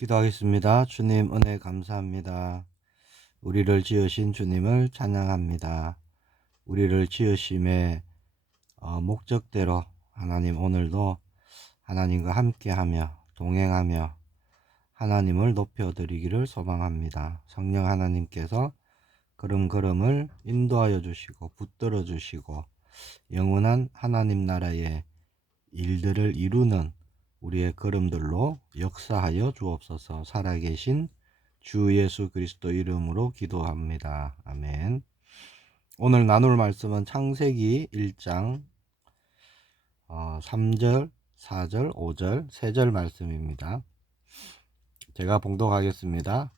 기도하겠습니다. 주님 은혜 감사합니다. 우리를 지으신 주님을 찬양합니다. 우리를 지으심의 목적대로 하나님 오늘도 하나님과 함께하며 동행하며 하나님을 높여드리기를 소망합니다. 성령 하나님께서 걸음걸음을 인도하여 주시고 붙들어 주시고 영원한 하나님 나라의 일들을 이루는 우리의 걸음들로 역사하여 주옵소서. 살아계신 주 예수 그리스도 이름으로 기도합니다. 아멘. 오늘 나눌 말씀은 창세기 1장 3절, 4절, 5절, 3절 말씀입니다. 제가 봉독하겠습니다.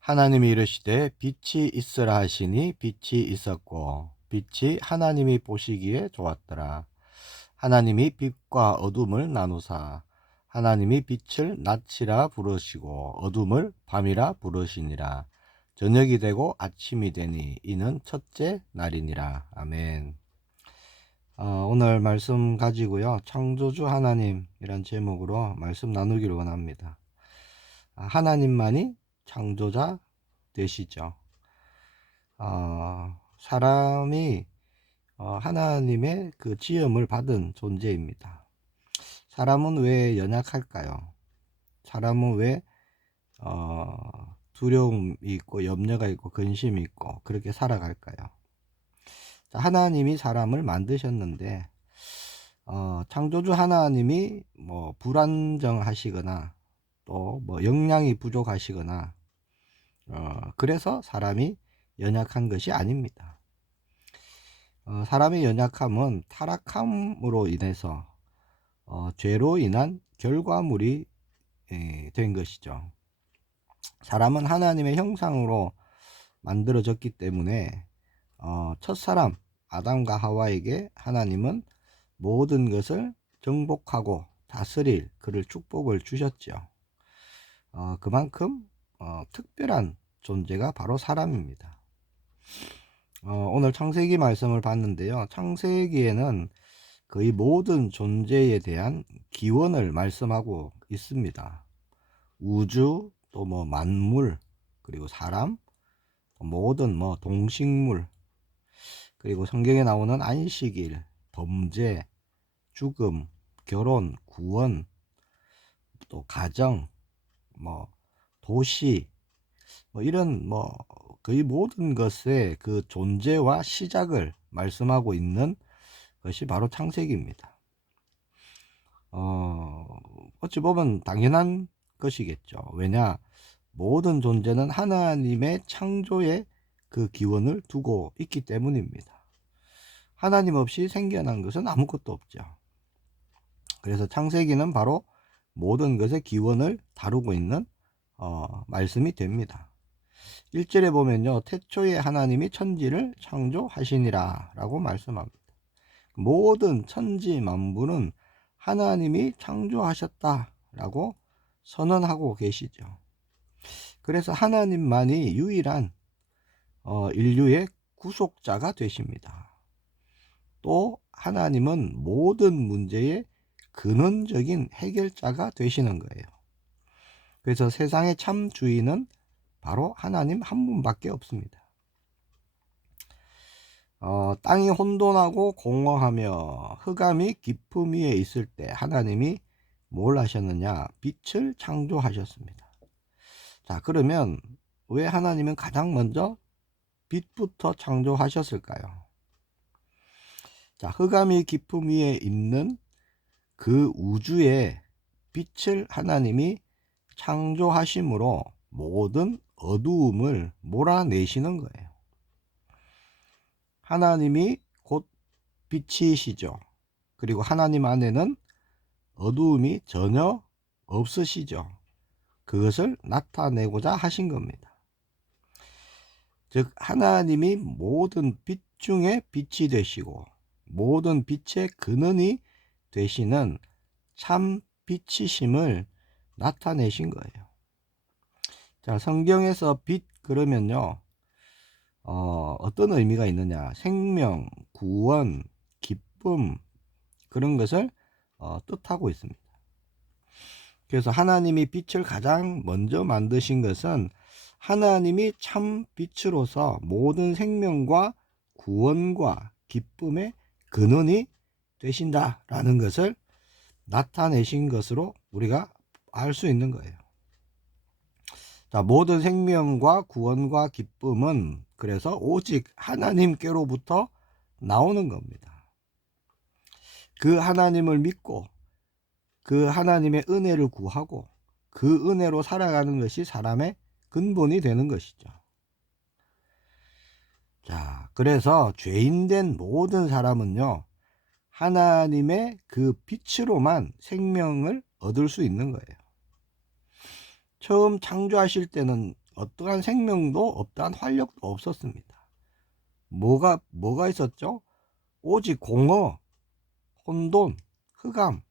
하나님이 이르시되 빛이 있으라 하시니 빛이 있었고 빛이 하나님이 보시기에 좋았더라. 하나님이 빛과 어둠을 나누사 하나님이 빛을 낮이라 부르시고 어둠을 밤이라 부르시니라. 저녁이 되고 아침이 되니 이는 첫째 날이니라. 아멘. 오늘 말씀 가지고요, 창조주 하나님이란 제목으로 말씀 나누기를 원합니다. 하나님만이 창조자 되시죠. 사람이 하나님의 그 지음을 받은 존재입니다. 사람은 왜 연약할까요? 사람은 왜 두려움이 있고 염려가 있고 근심이 있고 그렇게 살아갈까요? 하나님이 사람을 만드셨는데 창조주 하나님이 뭐 불안정하시거나 또 뭐 역량이 부족하시거나 그래서 사람이 연약한 것이 아닙니다. 사람의 연약함은 타락함으로 인해서 죄로 인한 결과물이 된 것이죠. 사람은 하나님의 형상으로 만들어졌기 때문에 첫사람 아담과 하와에게 하나님은 모든 것을 정복하고 다스릴 그를 축복을 주셨죠. 그만큼 특별한 존재가 바로 사람입니다. 오늘 창세기 말씀을 봤는데요, 창세기에는 거의 모든 존재에 대한 기원을 말씀하고 있습니다. 우주, 또 뭐 만물, 그리고 사람, 모든 뭐 동식물, 그리고 성경에 나오는 안식일, 범죄, 죽음, 결혼, 구원, 또 가정, 뭐 도시, 뭐 이런 뭐 거의 모든 것의 그 존재와 시작을 말씀하고 있는 것이 바로 창세기입니다. 어찌 보면 당연한 것이겠죠. 왜냐, 모든 존재는 하나님의 창조의 그 기원을 두고 있기 때문입니다. 하나님 없이 생겨난 것은 아무것도 없죠. 그래서 창세기는 바로 모든 것의 기원을 다루고 있는 말씀이 됩니다. 1절에 보면요, 태초에 하나님이 천지를 창조하시니라 라고 말씀합니다. 모든 천지 만물은 하나님이 창조하셨다 라고 선언하고 계시죠. 그래서 하나님만이 유일한 인류의 구속자가 되십니다. 또 하나님은 모든 문제의 근원적인 해결자가 되시는 거예요. 그래서 세상의 참 주인은 바로 하나님 한 분밖에 없습니다. 땅이 혼돈하고 공허하며 흑암이 깊음 위에 있을 때 하나님이 뭘 하셨느냐? 빛을 창조하셨습니다. 자, 그러면 왜 하나님은 가장 먼저 빛부터 창조하셨을까요? 자, 흑암이 깊음 위에 있는 그 우주에 빛을 하나님이 창조하심으로 모든 어두움을 몰아내시는 거예요. 하나님이 곧 빛이시죠. 그리고 하나님 안에는 어두움이 전혀 없으시죠. 그것을 나타내고자 하신 겁니다. 즉 하나님이 모든 빛 중에 빛이 되시고 모든 빛의 근원이 되시는 참 빛이심을 나타내신 거예요. 자, 성경에서 빛 그러면요, 어떤 의미가 있느냐? 생명, 구원, 기쁨, 그런 것을 뜻하고 있습니다. 그래서 하나님이 빛을 가장 먼저 만드신 것은 하나님이 참 빛으로서 모든 생명과 구원과 기쁨의 근원이 되신다라는 것을 나타내신 것으로 우리가 알 수 있는 거예요. 자, 모든 생명과 구원과 기쁨은 그래서 오직 하나님께로부터 나오는 겁니다. 그 하나님을 믿고 그 하나님의 은혜를 구하고 그 은혜로 살아가는 것이 사람의 근본이 되는 것이죠. 자, 그래서 죄인된 모든 사람은요, 하나님의 그 빛으로만 생명을 얻을 수 있는 거예요. 처음 창조하실 때는 어떠한 생명도 없다한 활력도 없었습니다. 뭐가 있었죠? 오직 공허, 혼돈, 흑암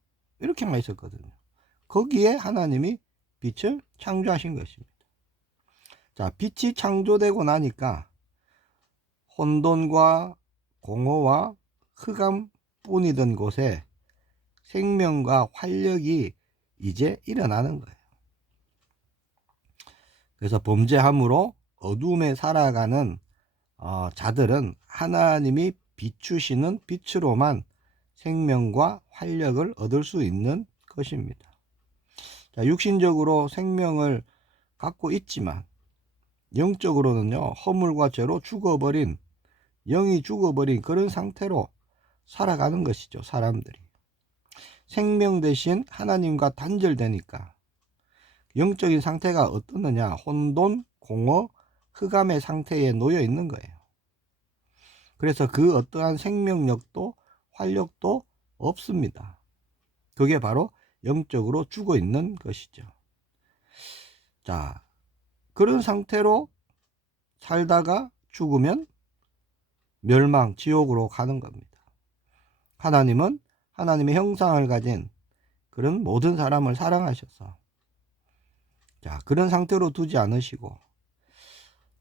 이렇게만 있었거든요. 거기에 하나님이 빛을 창조하신 것입니다. 자, 빛이 창조되고 나니까 혼돈과 공허와 흑암뿐이던 곳에 생명과 활력이 이제 일어나는 거예요. 그래서 범죄함으로 어둠에 살아가는 자들은 하나님이 비추시는 빛으로만 생명과 활력을 얻을 수 있는 것입니다. 자, 육신적으로 생명을 갖고 있지만 영적으로는요, 허물과 죄로 죽어버린, 영이 죽어버린 그런 상태로 살아가는 것이죠. 사람들이 생명 대신 하나님과 단절되니까 영적인 상태가 어떻느냐? 혼돈, 공허, 흑암의 상태에 놓여 있는 거예요. 그래서 그 어떠한 생명력도 활력도 없습니다. 그게 바로 영적으로 죽어 있는 것이죠. 자, 그런 상태로 살다가 죽으면 멸망, 지옥으로 가는 겁니다. 하나님은 하나님의 형상을 가진 그런 모든 사람을 사랑하셔서 그런 상태로 두지 않으시고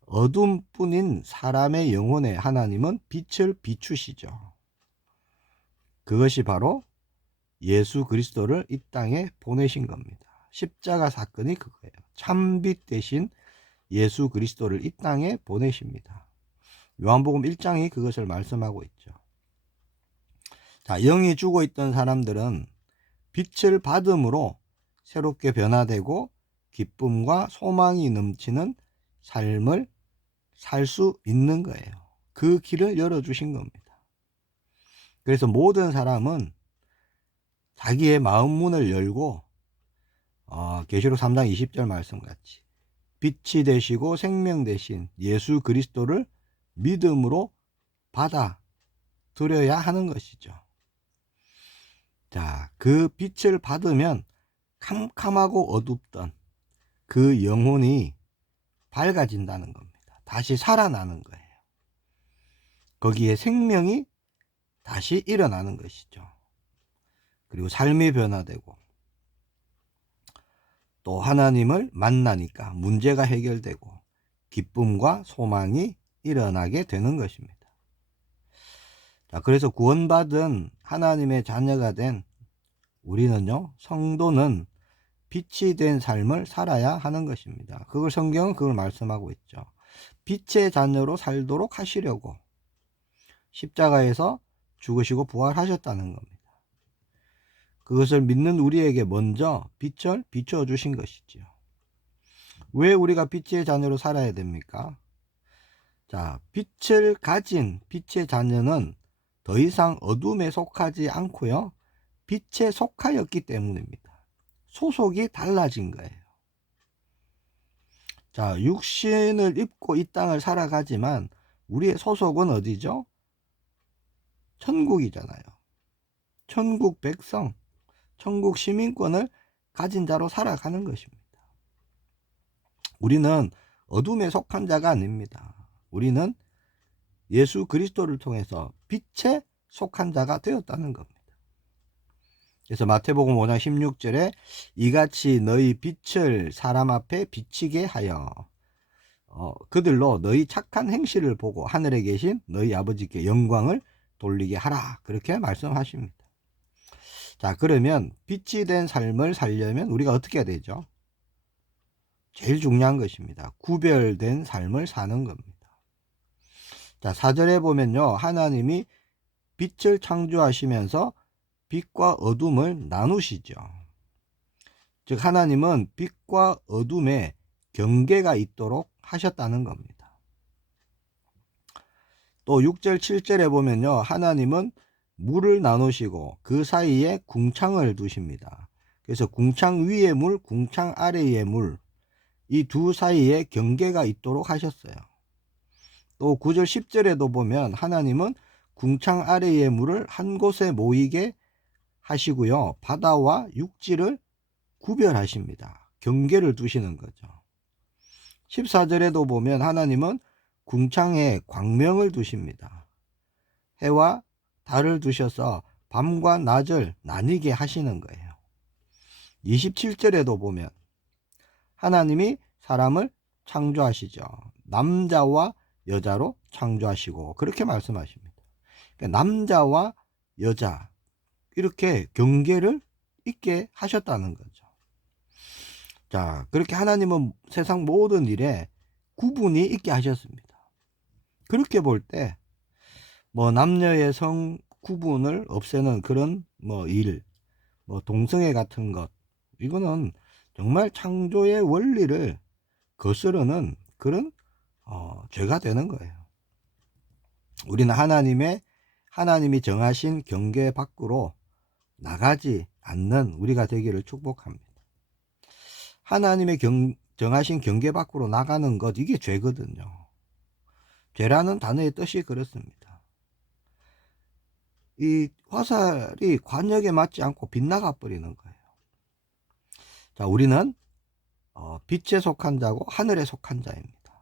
어둠뿐인 사람의 영혼에 하나님은 빛을 비추시죠. 그것이 바로 예수 그리스도를 이 땅에 보내신 겁니다. 십자가 사건이 그거예요. 참빛 대신 예수 그리스도를 이 땅에 보내십니다. 요한복음 1장이 그것을 말씀하고 있죠. 자, 영이 죽어 있던 사람들은 빛을 받음으로 새롭게 변화되고 기쁨과 소망이 넘치는 삶을 살 수 있는 거예요. 그 길을 열어주신 겁니다. 그래서 모든 사람은 자기의 마음 문을 열고 계시록 3장 20절 말씀같이 빛이 되시고 생명 되신 예수 그리스도를 믿음으로 받아들여야 하는 것이죠. 자, 그 빛을 받으면 캄캄하고 어둡던 그 영혼이 밝아진다는 겁니다. 다시 살아나는 거예요. 거기에 생명이 다시 일어나는 것이죠. 그리고 삶이 변화되고 또 하나님을 만나니까 문제가 해결되고 기쁨과 소망이 일어나게 되는 것입니다. 자, 그래서 구원받은 하나님의 자녀가 된 우리는요, 성도는 빛이 된 삶을 살아야 하는 것입니다. 그걸 성경은 그걸 말씀하고 있죠. 빛의 자녀로 살도록 하시려고 십자가에서 죽으시고 부활하셨다는 겁니다. 그것을 믿는 우리에게 먼저 빛을 비춰주신 것이지요. 왜 우리가 빛의 자녀로 살아야 됩니까? 자, 빛을 가진 빛의 자녀는 더 이상 어둠에 속하지 않고요, 빛에 속하였기 때문입니다. 소속이 달라진 거예요. 자, 육신을 입고 이 땅을 살아가지만 우리의 소속은 어디죠? 천국이잖아요. 천국 백성, 천국 시민권을 가진 자로 살아가는 것입니다. 우리는 어둠에 속한 자가 아닙니다. 우리는 예수 그리스도를 통해서 빛에 속한 자가 되었다는 겁니다. 그래서 마태복음 5장 16절에 이같이 너희 빛을 사람 앞에 비치게 하여 그들로 너희 착한 행실을 보고 하늘에 계신 너희 아버지께 영광을 돌리게 하라, 그렇게 말씀하십니다. 자, 그러면 빛이 된 삶을 살려면 우리가 어떻게 해야 되죠? 제일 중요한 것입니다. 구별된 삶을 사는 겁니다. 자, 4절에 보면요. 하나님이 빛을 창조하시면서 빛과 어둠을 나누시죠. 즉 하나님은 빛과 어둠에 경계가 있도록 하셨다는 겁니다. 또 6절 7절에 보면요. 하나님은 물을 나누시고 그 사이에 궁창을 두십니다. 그래서 궁창 위의 물, 궁창 아래의 물, 이 두 사이에 경계가 있도록 하셨어요. 또 9절 10절에도 보면 하나님은 궁창 아래의 물을 한 곳에 모이게 하시고요. 바다와 육지를 구별하십니다. 경계를 두시는 거죠. 14절에도 보면 하나님은 궁창에 광명을 두십니다. 해와 달을 두셔서 밤과 낮을 나뉘게 하시는 거예요. 27절에도 보면 하나님이 사람을 창조하시죠. 남자와 여자로 창조하시고 그렇게 말씀하십니다. 그러니까 남자와 여자 이렇게 경계를 있게 하셨다는 거죠. 자, 그렇게 하나님은 세상 모든 일에 구분이 있게 하셨습니다. 그렇게 볼 때 뭐 남녀의 성 구분을 없애는 그런 일, 동성애 같은 것, 이거는 정말 창조의 원리를 거스르는 그런 죄가 되는 거예요. 우리는 하나님이 정하신 경계 밖으로 나가지 않는 우리가 되기를 축복합니다. 하나님의 정하신 경계 밖으로 나가는 것, 이게 죄거든요. 죄라는 단어의 뜻이 그렇습니다. 이 화살이 관역에 맞지 않고 빗나가 버리는 거예요. 자, 우리는 빛에 속한 자고 하늘에 속한 자입니다.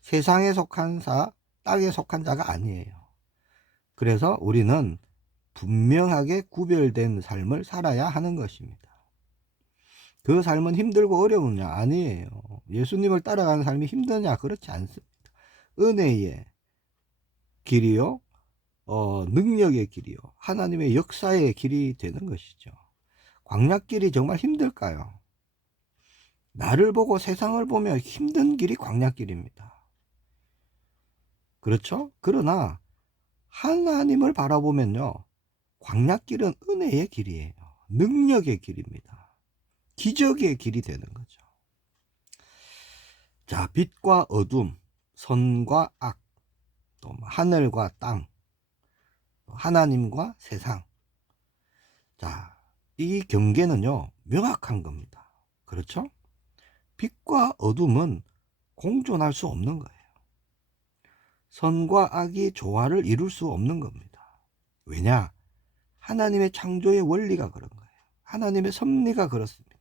세상에 속한 자, 땅에 속한 자가 아니에요. 그래서 우리는 분명하게 구별된 삶을 살아야 하는 것입니다. 그 삶은 힘들고 어려우냐? 아니에요. 예수님을 따라가는 삶이 힘드냐? 그렇지 않습니다. 은혜의 길이요, 능력의 길이요, 하나님의 역사의 길이 되는 것이죠. 광야길이 정말 힘들까요? 나를 보고 세상을 보며 힘든 길이 광야길입니다. 그렇죠? 그러나 하나님을 바라보면요, 광야길은 은혜의 길이에요. 능력의 길입니다. 기적의 길이 되는 거죠. 자, 빛과 어둠, 선과 악, 또 하늘과 땅, 하나님과 세상. 자, 이 경계는요, 명확한 겁니다. 그렇죠? 빛과 어둠은 공존할 수 없는 거예요. 선과 악이 조화를 이룰 수 없는 겁니다. 왜냐? 하나님의 창조의 원리가 그런 거예요. 하나님의 섭리가 그렇습니다.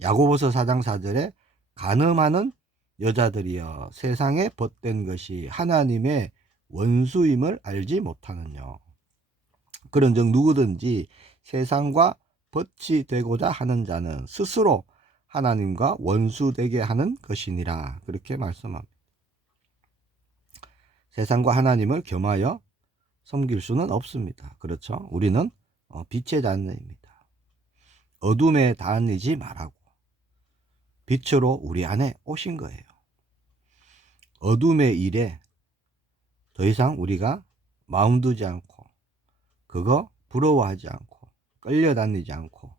야고보서 4장 4절에 간음하는 여자들이여 세상에 벗된 것이 하나님의 원수임을 알지 못하느냐. 그런즉 누구든지 세상과 벗이 되고자 하는 자는 스스로 하나님과 원수되게 하는 것이니라. 그렇게 말씀합니다. 세상과 하나님을 겸하여 섬길 수는 없습니다. 그렇죠? 우리는 빛의 자녀입니다. 어둠에 다니지 말라고 빛으로 우리 안에 오신 거예요. 어둠의 일에 더 이상 우리가 마음 두지 않고 그거 부러워하지 않고 끌려다니지 않고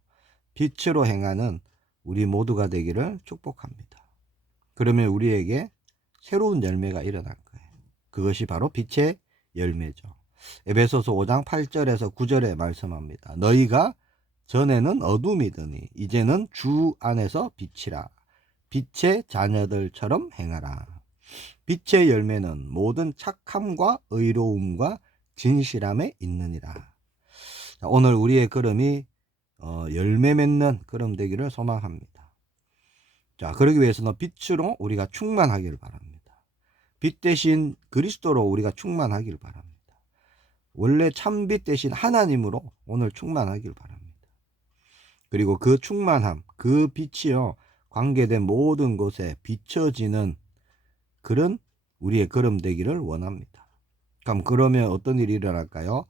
빛으로 행하는 우리 모두가 되기를 축복합니다. 그러면 우리에게 새로운 열매가 일어날 거예요. 그것이 바로 빛의 열매죠. 에베소서 5장 8절에서 9절에 말씀합니다. 너희가 전에는 어둠이더니 이제는 주 안에서 빛이라. 빛의 자녀들처럼 행하라. 빛의 열매는 모든 착함과 의로움과 진실함에 있느니라. 자, 오늘 우리의 걸음이 열매 맺는 걸음 되기를 소망합니다. 자, 그러기 위해서는 빛으로 우리가 충만하기를 바랍니다. 빛 대신 그리스도로 우리가 충만하기를 바랍니다. 원래 참빛 대신 하나님으로 오늘 충만하기를 바랍니다. 그리고 그 충만함, 그 빛이요, 관계된 모든 곳에 비춰지는 그런 우리의 걸음 되기를 원합니다. 그러면 어떤 일이 일어날까요?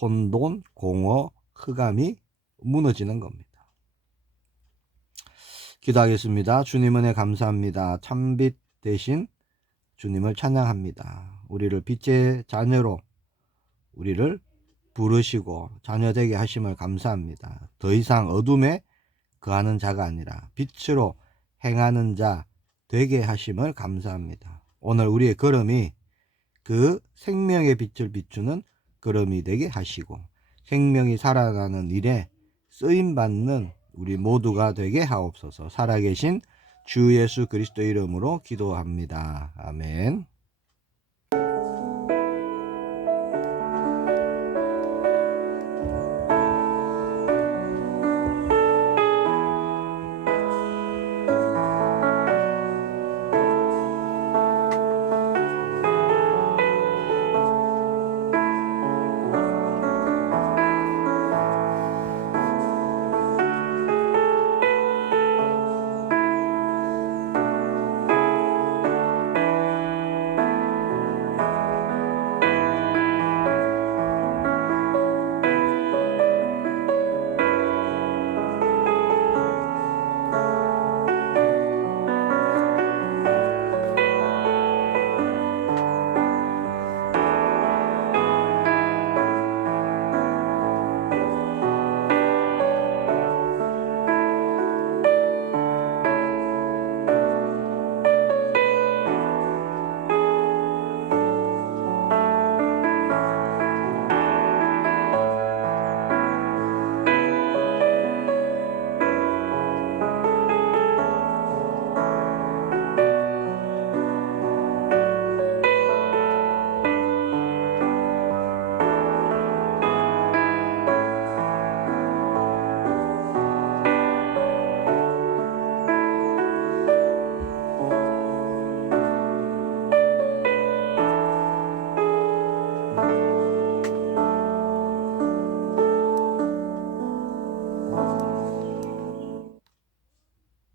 혼돈, 공허, 흑암이 무너지는 겁니다. 기도하겠습니다. 주님 은혜 감사합니다. 참빛 대신 주님을 찬양합니다. 우리를 빛의 자녀로 우리를 부르시고 자녀되게 하심을 감사합니다. 더 이상 어둠에 거하는 자가 아니라 빛으로 행하는 자 되게 하심을 감사합니다. 오늘 우리의 걸음이 그 생명의 빛을 비추는 걸음이 되게 하시고 생명이 살아나는 일에 쓰임받는 우리 모두가 되게 하옵소서. 살아계신 주 예수 그리스도 이름으로 기도합니다. 아멘.